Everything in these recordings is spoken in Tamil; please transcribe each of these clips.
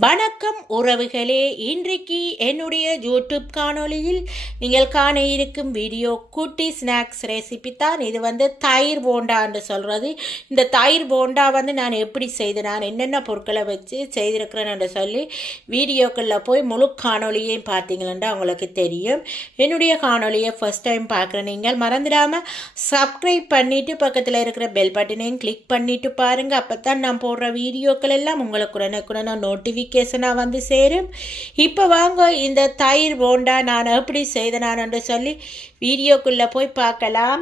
வணக்கம் உறவுகளே, இன்றைக்கு என்னுடைய யூடியூப் காணொளியில் நீங்கள் காண இருக்கும் வீடியோ குட்டி ஸ்நாக்ஸ் ரெசிபி தான். இது தயிர் போண்டான்னு சொல்கிறது. இந்த தயிர் போண்டா நான் எப்படி செய்து நான் என்னென்ன பொருட்களை வச்சு செய்திருக்கிறேன்னு சொல்லி வீடியோக்களில் போய் முழு காணொலியையும் பார்த்தீங்களா உங்களுக்கு தெரியும். என்னுடைய காணொலியை ஃபஸ்ட் டைம் பார்க்குற நீங்கள் மறந்துடாமல் சப்ஸ்கிரைப் பண்ணிவிட்டு பக்கத்தில் இருக்கிற பெல் பட்டனையும் கிளிக் பண்ணிவிட்டு பாருங்கள். அப்போ தான் நான் போடுற வீடியோக்கள் எல்லாம் உங்களுக்கு உடனுக்குடனே நோட்டிஃபிகேஷனாக சேரும். இப்போ வாங்க இந்த தயிர் போண்டா நான் எப்படி செய்தனான்னு சொல்லி வீடியோக்குள்ளே போய் பார்க்கலாம்.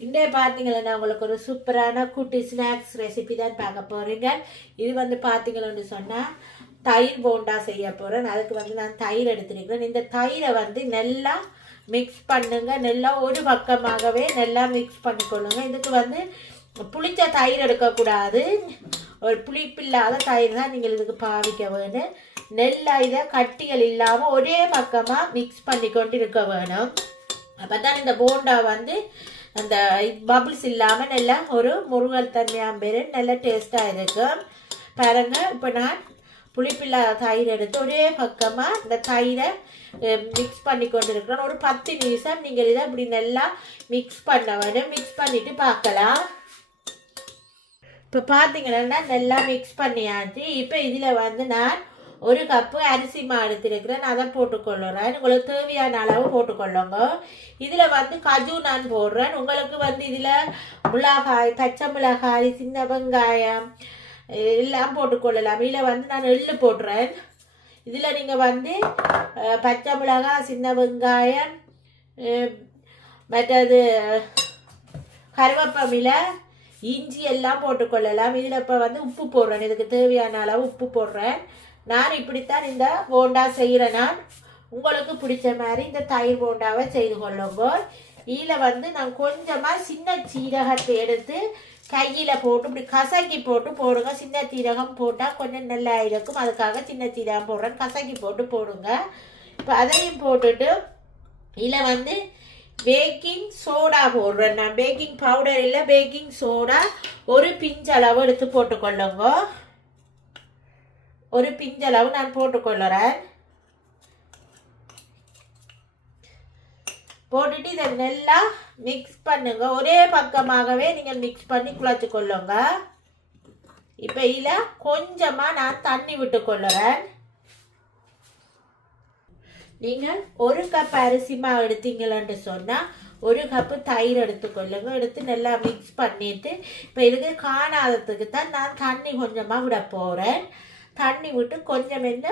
இன்றைய பார்த்தீங்கன்னா உங்களுக்கு ஒரு சூப்பரான குட்டி ஸ்நாக்ஸ் ரெசிபி தான் பார்க்க போகிறீங்க. இது பார்த்தீங்கன்னு சொன்னால் தயிர் போண்டா செய்ய போகிறேன். அதுக்கு நான் தயிர் எடுத்துருக்கிறேன். இந்த தயிரை நல்லா மிக்ஸ் பண்ணுங்க. நல்லா ஒரு பக்கமாகவே நல்லா மிக்ஸ் பண்ணிக்கொள்ளுங்க. இதுக்கு புளிச்ச தயிர் எடுக்கக்கூடாது. ஒரு புளிப்பில்லாத தயிர் தான் நீங்கள் இதுக்கு பாவிக்க வேணும். நெல்லை இதை கட்டிகள் இல்லாமல் ஒரே பக்கமாக மிக்ஸ் பண்ணி கொண்டு இருக்க வேணும். அப்போ தான் இந்த போண்டா அந்த பபிள்ஸ் இல்லாமல் நல்லா ஒரு முருகல் தன்மையாக பேர் நல்லா டேஸ்ட்டாக இருக்கும். பாருங்கள், இப்போ நான் புளிப்பில்லாத தயிர் எடுத்து ஒரே பக்கமாக இந்த தயிரை மிக்ஸ் பண்ணி கொண்டு இருக்கிறேன். ஒரு 10 நிமிஷம் நீங்கள் இதை இப்படி நல்லா மிக்ஸ் பண்ண வேணும். மிக்ஸ் பண்ணிவிட்டு பார்க்கலாம். இப்போ பார்த்தீங்கன்னா நல்லா மிக்ஸ் பண்ணியாச்சு. இப்போ இதில் நான் ஒரு கப்பு அரிசி மாவு எடுத்துருக்கிறேன். அதை போட்டுக்கொள்ளுறேன். உங்களுக்கு தேவையான அளவு போட்டுக்கொள்ளுங்க. இதில் கஜு நான் போடுறேன். உங்களுக்கு இதில் மிளகாய், பச்சை மிளகாய், சின்ன வெங்காயம் எல்லாம் போட்டுக்கொள்ளலாம். இதில் நான் எள்ளு போடுறேன். இதில் நீங்கள் பச்சை மிளகாய், சின்ன வெங்காயம், மற்றது கருவேப்பிலை, இஞ்சி எல்லாம் போட்டுக்கொள்ளலாம். இதில் இப்போ உப்பு போடுறேன். இதுக்கு தேவையான அளவு உப்பு போடுறேன். நான் இப்படித்தான் இந்த போண்டா செய்கிறேன். நான் உங்களுக்கு பிடிச்ச மாதிரி இந்த தயிர் போண்டாவை செய்து கொள்ளுங்க. இதில் நான் கொஞ்சமாக சின்ன சீரகத்தை எடுத்து கையில் போட்டு இப்படி கசக்கி போட்டு போடுங்க. சின்ன சீரகம் போட்டால் கொஞ்சம் நல்லா இருக்கும். அதுக்காக சின்ன சீரகம் போடுறேன். கசக்கி போட்டு போடுங்க. இப்போ அதையும் போட்டுட்டு இதில் பேக்கிங் சோடா போடுறேன். நான் பேக்கிங் பவுடர் இல்லை, பேக்கிங் சோடா ஒரு பிஞ்சளவு எடுத்து போட்டுக்கொள்ளுங்க. ஒரு பிஞ்சளவு நான் போட்டுக்கொள்ளுறேன். போட்டுட்டு இதை நல்லா மிக்ஸ் பண்ணுங்க. ஒரே பக்கமாகவே நீங்கள் மிக்ஸ் பண்ணி குழச்சி கொள்ளுங்க. இப்போ இதில் கொஞ்சமாக நான் தண்ணி விட்டு கொள்ளுறேன். நீங்கள் ஒரு கப் அரிசி மாவு எடுத்தீங்கன்னு சொன்னால் ஒரு கப்பு தயிர் எடுத்துக்கொள்ளுங்க. எடுத்து நல்லா மிக்ஸ் பண்ணிவிட்டு இப்போ இதுக்கு காணாததுக்கு தான் நான் தண்ணி கொஞ்சமாக விட போகிறேன். தண்ணி விட்டு கொஞ்சம் என்ன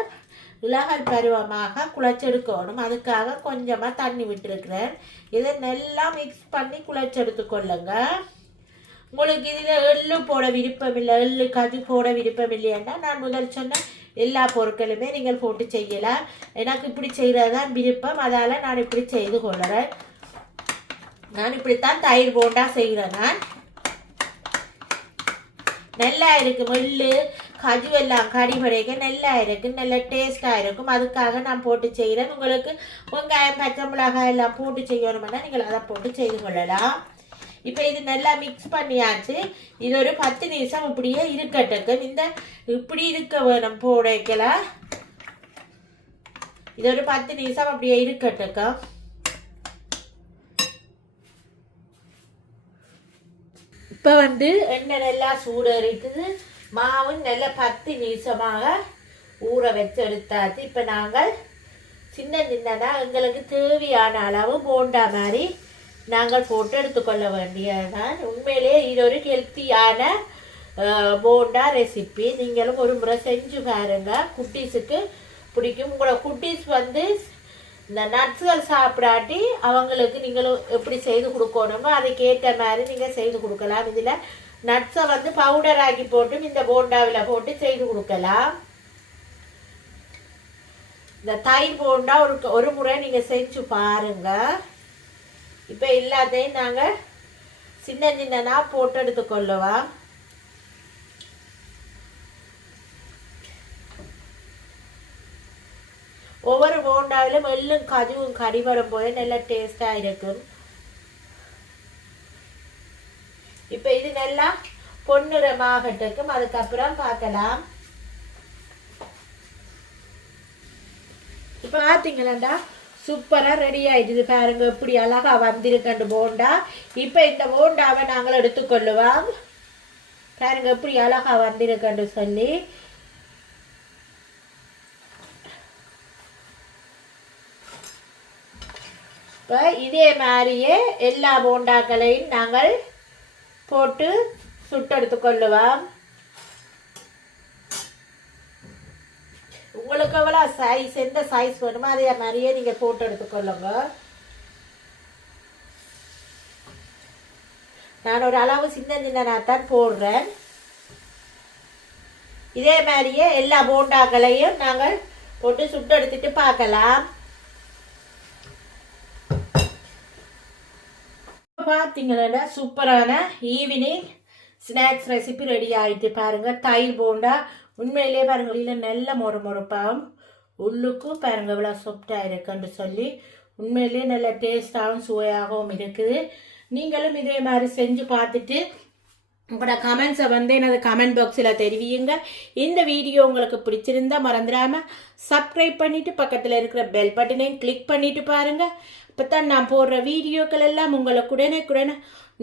இலகல் பருவமாக குழச்செடுக்கணும். அதுக்காக கொஞ்சமாக தண்ணி விட்டுருக்கிறேன். இதை நல்லா மிக்ஸ் பண்ணி குழச்செடுத்துக்கொள்ளுங்க. உங்களுக்கு இதில் எள்ளு போட விருப்பம் இல்லை, எள்ளு கஜு போட விருப்பம் இல்லைன்னா நான் முதல் சொன்ன எல்லா பொருட்களுமே நீங்கள் போட்டு செய்யலாம். எனக்கு இப்படி செய்கிறது தான் விருப்பம். அதால் நான் இப்படி செய்து கொள்ளுறேன். நான் இப்படித்தான் தயிர் போண்டா செய்கிறேன். நான் நல்லா இருக்கும். எள்ளு கஜு எல்லாம் கடிபடைக்க நல்லா இருக்கும், நல்ல டேஸ்டாக இருக்கும். அதுக்காக நான் போட்டு செய்கிறேன். உங்களுக்கு வெங்காயம், பச்சை மிளகாய் எல்லாம் போட்டு செய்யணும்னா நீங்கள் அதை போட்டு செய்து கொள்ளலாம். இப்போ இது நல்லா மிக்ஸ் பண்ணியாச்சு. இது ஒரு 10 நிமிஷம் இப்படியே இருக்கட்டும். இந்த இப்படி இருக்க வேணும் போடைக்கலாம். இது ஒரு 10 நிமிஷம் அப்படியே இருக்கட்டும். இப்போ எண்ணெய் நல்லா சூடரிக்குது. மாவு நல்லா 10 நிமிஷமாக ஊற வச்சு எடுத்தாச்சு. இப்போ நாங்கள் சின்ன சின்னதாக எங்களுக்கு தேவையான அளவு போண்டா மாதிரி நாங்கள் போட்டு எடுத்துக்கொள்ள வேண்டியதுதான். உண்மையிலே இது ஒரு ஹெல்த்தியான போண்டா ரெசிபி. நீங்களும் ஒரு முறை செஞ்சு பாருங்க. குட்டீஸுக்கு பிடிக்கும். உங்களோட குட்டீஸ் இந்த நட்ஸுகள் சாப்பிடாட்டி அவங்களுக்கு நீங்களும் எப்படி செய்து கொடுக்கணுமோ அதுக்கேற்ற மாதிரி நீங்கள் செய்து கொடுக்கலாம். இதில் நட்ஸை பவுடர் ஆக்கி போட்டு இந்த போண்டாவில் போட்டு செய்து கொடுக்கலாம். இந்த தயிர் போண்டா ஒரு முறை நீங்கள் செஞ்சு பாருங்கள். இப்போ எல்லாத்தையும் நாங்கள் சின்ன சின்னனா போட்டு எடுத்துக்கொள்ளுவோம். ஒவ்வொரு போண்டாவிலும் எள்ளும் கஜுவும் கடிபடும் போது நல்லா டேஸ்டாக இருக்கும். இப்போ இது நல்லா பொன்னிறமாகட்டுக்கும். அதுக்கப்புறம் பார்க்கலாம். இப்போ பார்த்தீங்களா சூப்பராக ரெடி ஆகிடுது பாருங்க, எப்படி அழகாக வந்திருக்கண்டு போண்டா. இப்போ இந்த போண்டாவை நாங்கள் எடுத்துக்கொள்ளுவோம். பாருங்க எப்படி அழகாக வந்திருக்கண்டு சொல்லி. இப்போ இதே மாதிரியே எல்லா போண்டாக்களையும் நாங்கள் போட்டு சுட்டெடுத்து கொள்ளுவோம். உங்களுக்கு எவ்வளோ சைஸ், எந்த சைஸ் வேணுமோ அதே மாதிரியே நீங்கள் போட்டு எடுத்துக்கொள்ளுங்க. நான் ஒரு அளவு சின்ன சின்னதான் போடுறேன். இதே மாதிரியே எல்லா போண்டாக்களையும் நாங்கள் போட்டு சுட்டு எடுத்துட்டு பார்க்கலாம். பார்த்தீங்களா சூப்பரான ஈவினிங் ஸ்நாக்ஸ் ரெசிபி ரெடி ஆகிட்டு பாருங்க. தயிர் போண்டா உண்மையிலே பாருங்க, வெளியில் நல்ல மொறுமொறுப்பாகவும் உள்ளுக்கும் பாருங்க இவ்வளோ சாஃப்டாக இருக்குன்னு சொல்லி உண்மையிலேயே நல்ல டேஸ்டாகவும் சுவையாகவும் இருக்குது. நீங்களும் இதே மாதிரி செஞ்சு பார்த்துட்டு உங்களோட கமெண்ட்ஸை வந்து எனது கமெண்ட் பாக்ஸில் தெரிவியுங்க. இந்த வீடியோ உங்களுக்கு பிடிச்சிருந்தா மறந்துடாமல் சப்ஸ்கிரைப் பண்ணிவிட்டு பக்கத்தில் இருக்கிற பெல் பட்டனையும் கிளிக் பண்ணிவிட்டு பாருங்கள். இப்போ தான் நான் போடுற வீடியோக்கள் எல்லாம் உங்களுக்கு உடனே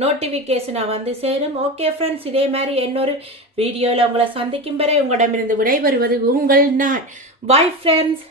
நோட்டிஃபிகேஷனாக வந்து சேரும். ஓகே ஃப்ரெண்ட்ஸ், இதே மாதிரி இன்னொரு வீடியோவில் உங்களை சந்திக்கும் வரை உங்களிடமிருந்து விடைபெறுவது உங்கள் நான். Bye friends.